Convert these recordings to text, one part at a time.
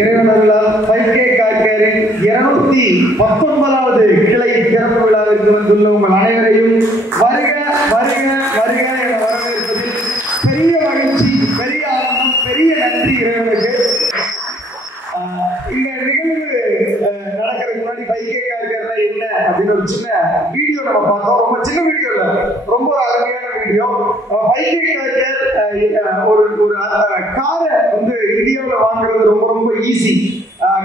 இறைவனர்களால் 5K car கேரின் 219வது கிளை திறப்பு விழாவிற்கு வந்துள்ள உங்கள் அனைவரையும் வருக வருக வருக என வரவேற்பதில் பெரிய மகிழ்ச்சி, பெரிய ஆனந்தம், பெரிய நன்றி இறைவனுக்கு. இந்த நிகழ்வு நடக்கிறதுக்கு முன்னாடி 5K கார் கேர்னா என்ன அப்படின்னு ஒரு சின்ன வீடியோ நம்ம பார்த்தோம். ரொம்ப சின்ன வீடியோ இல்ல, ரொம்ப ஒரு அருமையான வீடியோ. 5K கார் கேர் ஒரு காரை வந்து இந்தியாவில் வாங்குறது ரொம்ப ரொம்ப ஈஸி.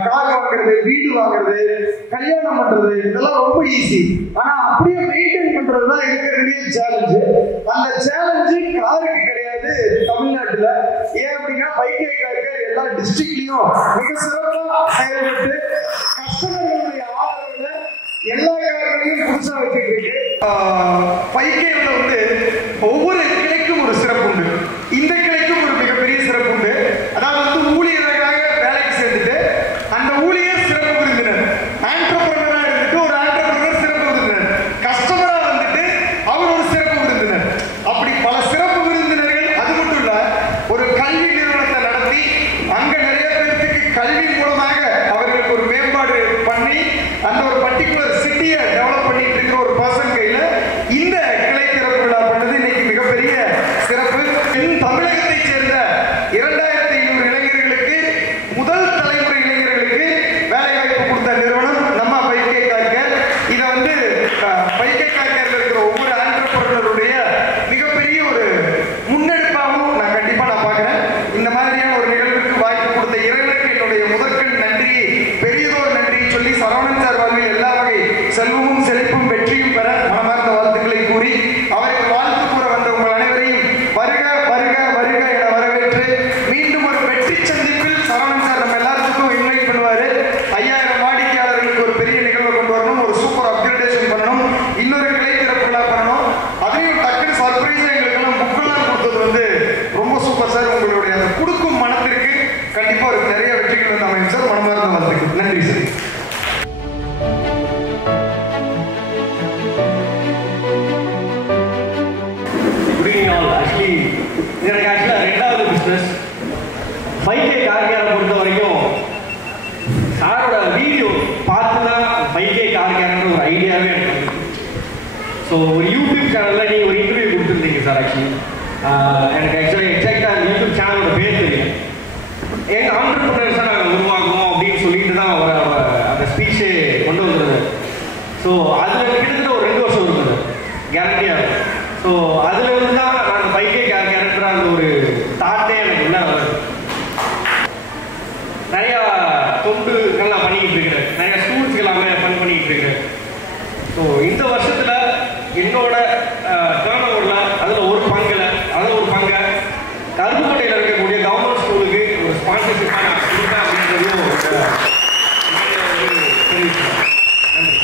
கார் வாங்குறது, வீடு வாங்குறது, கல்யாணம் பண்றது, இதெல்லாம் ரொம்ப ஈஸி. ஆனா அப்படியே மெயின்டைன் பண்றது தான் இருக்கிறதுலேயே சேலஞ்சு. அந்த சேலஞ்சு காருக்கு கிடையாது தமிழ்நாட்டுல. ஏன் அப்படின்னா 5K கார் கேர் எல்லா டிஸ்ட்ரிக்ட்லயும் மிக சிறப்பா செயல்பட்டு கஸ்டமர்களுடைய ஆதரவுல எல்லா கார்களையும் புதுசா வச்சுட்டு இருக்கு. 5Kல வந்து ஒவ்வொரு கிளைக்கும் ஒரு சிறப்பு உண்டு. இந்த கிளைக்கும் ஒரு மிகப்பெரிய சிறப்பு உண்டு. அதாவது வந்து ஊழியராக வேலைக்கு சேர்ந்துட்டு அந்த ஊழியர் சிறப்பு விருந்தினர், ஆண்டர்பிரனரா இருந்துட்டு ஒரு ஆண்டர்பிரனர் சிறப்பு விருந்தினர், கஸ்டமரா வந்துட்டு அவர் ஒரு சிறப்பு விருந்தினர். அப்படி பல சிறப்பு விருந்தினர்கள். அது மட்டும் இல்ல, ஒரு கல்வி நிறுவனத்தை நடத்தி அங்க நிறைய பேருக்கு கல்வி மூலமாக அவர்களுக்கு ஒரு மேம்பாடு பண்ணி அந்த ஒரு பர்டிகுலர் சிட்டியை டெவலப் பண்ணிட்டு இருக்கிற ஒரு பர்சன் கையில இந்த கிளை திறப்பு விழா பண்ணது இன்னைக்கு மிகப்பெரிய சிறப்பு. தமிழகத்தை சேர்ந்த 2500 இளைஞர்களுக்கு, முதல் தலைமுறை இளைஞர்களுக்கு வேலை வாய்ப்பு கொடுத்த நிறுவனம் நம்ம 5K கார் கேர். இதை வந்து 5K கார் கேர்ல இருக்கிற ஒவ்வொரு ஆண்டர்பிரனருடைய மிகப்பெரிய ஒரு முன்னெடுப்பாகவும் நான் கண்டிப்பா பார்க்கிறேன். இந்த மாதிரியான ஒரு நிகழ்வுக்கு வாய்ப்பு கொடுத்த இறைவனுக்கு என்னுடைய முதற்கண் நன்றி, பெரியதோர் நன்றி சொல்லி சரவணன் சார் வாழ்வில் எல்லா வகை செல்வமும் செழிப்பும் வெற்றியும் பெற மனமார்ந்த வாழ்த்துக்களை கூறி அவருக்கு வாழ்த்து கூற வந்த உங்கள் அனைவரையும் வருக வருக வருக என வரவேற்று மீண்டும் ஒரு வெற்றி சந்திப்பில் சரவணன் சார் நம்ம எல்லாத்துக்கும் இன்வைட் பண்ணுவாரு. 5000 வாடிக்கையாளர்களுக்கு ஒரு பெரிய நிகழ்வை கொண்டு வரணும், ஒரு சூப்பர் அப்கிரேடேஷன் பண்ணணும், இன்னொரு கிளை திறப்பு விழா பண்ணணும். அதையும் டக்குனு சர்ப்ரைஸா எங்களுக்கெல்லாம் புக்கெல்லாம் கொடுத்தது வந்து ரொம்ப சூப்பர் சார். உங்களுடைய அந்த கொடுக்கும் மனத்திற்கு கண்டிப்பா ஒரு நிறைய வெற்றிகள் வந்து அமையும் சார். மனமார்ந்த வாழ்த்துக்கள். நன்றி சார். எனக்கு ஆக்சுவலாக ரெண்டாவது பிஸ்னஸ் 5K கார் கேரை பொறுத்த வரைக்கும் சாரோட வீடியோ பார்த்து தான் 5K கார் கேர்ன்ற ஒரு ஐடியாவே எனக்கு. ஸோ ஒரு யூடியூப் சேனலில் நீங்கள் ஒரு இன்டர்வியூ கொடுத்துருந்தீங்க சார். எனக்கு ஆக்சுவலாக எக்ஸாக்டாக அந்த யூடியூப் சேனலோட பேர் தெரியும். எங்கள் ஆண்டர்பிரனர்ஸாக நாங்கள் உருவாக்குவோம் அப்படின்னு சொல்லிட்டு தான் அவர் அந்த ஸ்பீச்சே கொண்டு வந்துருந்தார். ஸோ அதில் கிட்டத்தட்ட ஒரு 2 வருஷம் இருந்தது கேரண்டியாக இருக்கும். ஸோ அதில் இருந்து தான் நான் 5K கார் கேரக்டர் அந்த ஒரு தாட்டே எனக்கு உள்ள வருது. நிறையா தொண்டுகள்லாம் பண்ணிக்கிட்டு இருக்கிறேன், நிறையா ஸ்கூல்ஸ்க்கு எல்லாமே பண்ணிக்கிட்டு இருக்கிறேன். ஸோ இந்த வருஷத்தில் என்னோட டேர்ன் ஓவரில் அதில் ஒரு பங்கை கருப்புக்கோட்டையில் இருக்கக்கூடிய கவர்மெண்ட் ஸ்கூலுக்கு ஒரு ஸ்பான்சர்ஷிப்பாக நான் கொடுத்தேன் அப்படின்றதையும் தெரிவிக்கிறேன். நன்றி.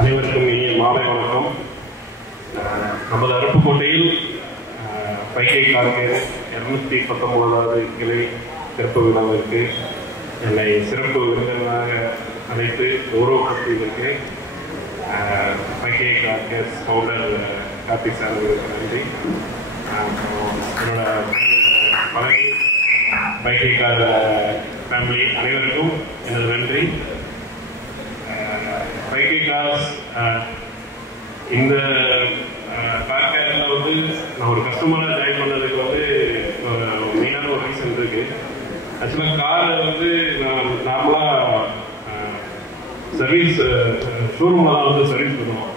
அனைவருக்கும் இனிய மாலை வணக்கம். நமது அருப்புக்கோட்டையில் 5K கார் கேர் 219வது கிளை திறப்பு விழாவிற்கு என்னை சிறப்பு விருந்தினராக அழைத்து கௌரவப்படுத்தியதற்கு 5K car care founder Karthik sir நன்றி. என்னோட பழகி 5K கார் ஃபேமிலி அனைவருக்கும் எனது நன்றி. 5K கார்ஸ் இந்த கார் கேரில் வந்து நான் ஒரு கஸ்டமராக ஜாயின் பண்ணதுக்கு வந்து மெயினான ஒரு ரீசன் இருக்கு. ஆக்சுவலாக காரை வந்து நான் நார்மலாக சர்வீஸ் ஷோரூமில் தான் வந்து சர்வீஸ் பண்ணுவோம்.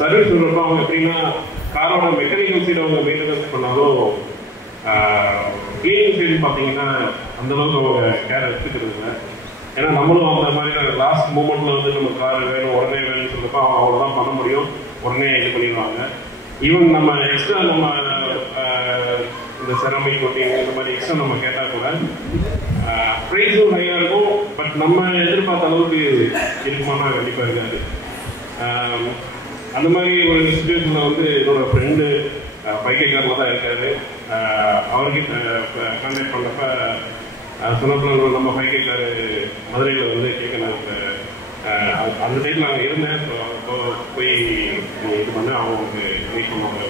சர்வீஸ் பண்ணுறப்ப அவங்க எப்படின்னா காரோட மெக்கானிக்கல் சைடு அவங்க மெயின்டெனன்ஸ் பண்ணாலும் கிளீனிங் சைடு பார்த்தீங்கன்னா அந்தளவுக்கு அவங்க கேர் எடுத்துக்கிறது இல்லை. ஏன்னா நம்மளும் அந்த மாதிரி லாஸ்ட் மூமெண்ட்ல வந்து நம்ம கார் வேணும் உடனே வேணும்னு சொல்றப்ப அவங்க அவ்வளோதான் பண்ண முடியும், உடனே இது பண்ணிடுவாங்க. ஈவன் நம்ம எக்ஸ்ட்ரா நம்ம இந்த செராமிக் கோட்டிங் இந்த மாதிரி எக்ஸ்ட்ரா நம்ம கேட்டால் கூட ப்ரைஸும் ஹையாக இருக்கும். பட் நம்ம எதிர்பார்த்த அளவுக்கு இருக்குமானா கண்டிப்பாக இருக்காது. அந்த மாதிரி ஒரு சுச்சுவேஷனில் வந்து என்னோட ஃப்ரெண்டு 5K காரில் தான் இருக்காரு. அவர்கிட்ட கான்டாக்ட் பண்ணப்ப சொன்னப்போ நம்ம 5K கார் மதுரையில் வந்து கேட்கணும். அந்த டைம் நாங்கள் இருந்தேன். போய் இது பண்ண அவங்களுக்கு மீட் பண்ணுவாங்க.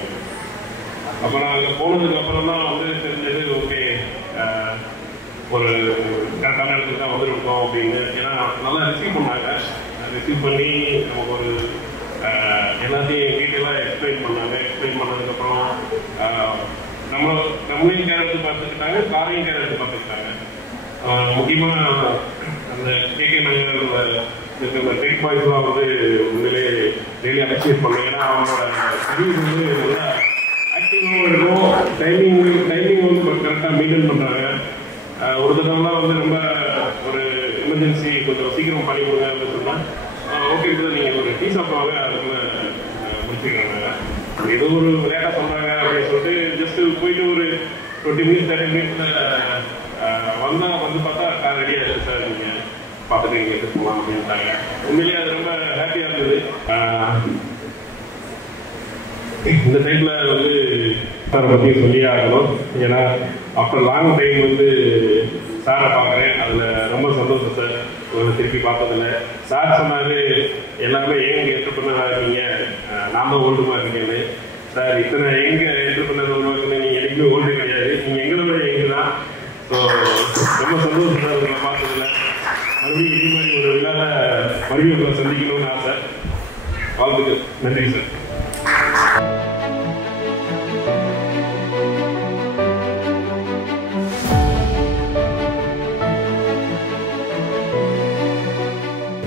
அப்புறம் அங்கே போனதுக்கு அப்புறம் தான் வந்து தெரிஞ்சது ஓகே ஒரு கரெக்டான இடத்துக்கு தான் வந்துருக்கோம் அப்படின்னு. ஏன்னா நல்லா ரிசீவ் பண்ணாங்க. ரிசீவ் பண்ணி நமக்கு ஒரு எல்லாத்தையும் டீட்டெயிலாக எக்ஸ்பிளைன் பண்ணாங்க. எக்ஸ்பிளைன் பண்ணதுக்கப்புறம் நம்மளையும் கேர் எடுத்து பார்த்துக்கிட்டாங்க, காரையும் கேர் எடுத்து பார்த்துக்கிட்டாங்க. முக்கியமாக அந்த KK நகரில் இருக்கிற டெக் பாய்ஸ்லாம் வந்து உண்மையிலே டெய்லி அப்ரிஷியேட் பண்ணுங்க. ஏன்னா அவங்களோட சர்வீஸ் வந்து நல்லா ஆக்டிவாகவும் இருக்கும். டைமிங் வந்து கரெக்டாக மெயின்டைன் பண்ணுறாங்க. ஒரு தடவைலாம் வந்து ரொம்ப ஒரு எமர்ஜென்சி கொஞ்சம் சீக்கிரம் பண்ணி கொடுங்க அப்படின்னு சொன்னால் ஓகே சார் நீங்கள் ஒரு டீ சாப்பிடுவாங்க அதுக்குள்ள முடிச்சுக்கிறாங்க. ஏதோ ஒரு விளையாட்டாக சொல்கிறாங்க அப்படின்னு சொல்லிட்டு ஜஸ்ட்டு போயிட்டு ஒரு 20 minutes 30 minutes வந்தால் வந்து பார்த்தா கார் ரெடியாக இருக்குது சார், நீங்கள் பார்த்துட்டு நீங்கள் எடுத்து போகலாம் அப்படின்ட்டாங்க. உண்மையிலேயே அது ரொம்ப ஹாப்பியாக இருந்தது. இந்த டைமில் வந்து சாரை பற்றி சொல்லியே ஆகணும். ஏன்னா ஆஃப்டர் லாங் டைம் வந்து சாரை பார்க்குறேன். அதில் ரொம்ப சந்தோஷம் சார். திருப்பி பார்த்ததில்ல. சார் சொன்னார் எல்லாருமே ஏங்க என்டர்பிரனர் இருக்கீங்க, நான் தான் ஓல்டுமா இருக்கேன்னு. சார் இத்தனை எங்கே என்டர்பிரனர் உருவாக்குன்னு நீங்கள் எனக்குமே ஓல்டு கிடையாது, நீங்கள் எங்களோட எங்கே தான். ஸோ ரொம்ப சந்தோஷம் சார் உங்களை பார்த்ததில்ல. மறுபடியும் இதே மாதிரி ஒரு விழாவில் மறுபடியும் உங்களை சந்திக்கணும்னு ஆசை. வாழ்த்துக்கள். நன்றி சார்.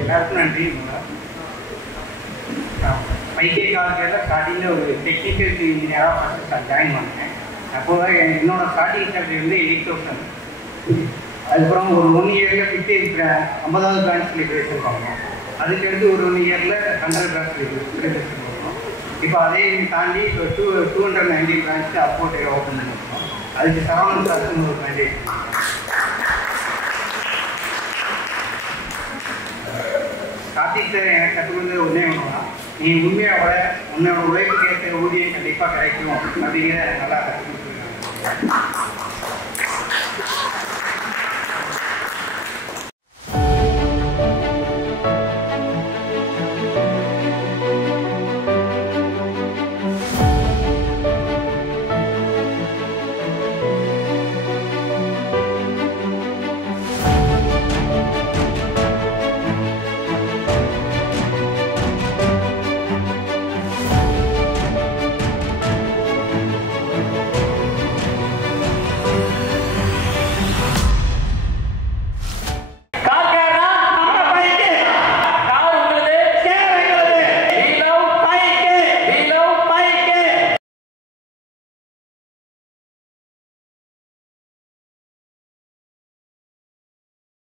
எல்லாருக்கும் நன்றி. 5K கார்கில் ஸ்டார்டிங்கில் ஒரு டெக்னிக்கல் இன்ஜினியராக ஃபஸ்ட்டு ஜாயின் பண்ணேன். அப்போது என்னோட ஸ்டார்டிங் சேலரி வந்து 8,000. அதுக்கப்புறம் ஒரு 1 இயரில் 50வது பிரான்ச் செலிப்ரேஷன் பண்ணோம். அதுக்கடுத்து ஒரு 1 இயரில் 100 பிரான்ச் செலிப்ரேஷன் பண்ணோம். இப்போ அதையும் தாண்டி இப்போ 219 பிரான்ச் அப்போர்ட் ஓப்பன் பண்ணிருக்கோம். அதுக்கு சரவணன் சார்னு ஒரு மேண்டேட். கார்த்திக் சார் எனக்கு கற்றுக்கிறது ஒன்றே ஒன்று தான், நீ உண்மையோட உன்னோட உழைப்புக்கு ஏற்ற ஊதியம் கண்டிப்பாக கிடைக்கும் அப்படிங்கிற நல்லா கற்றுக் கொடுத்துருக்காங்க.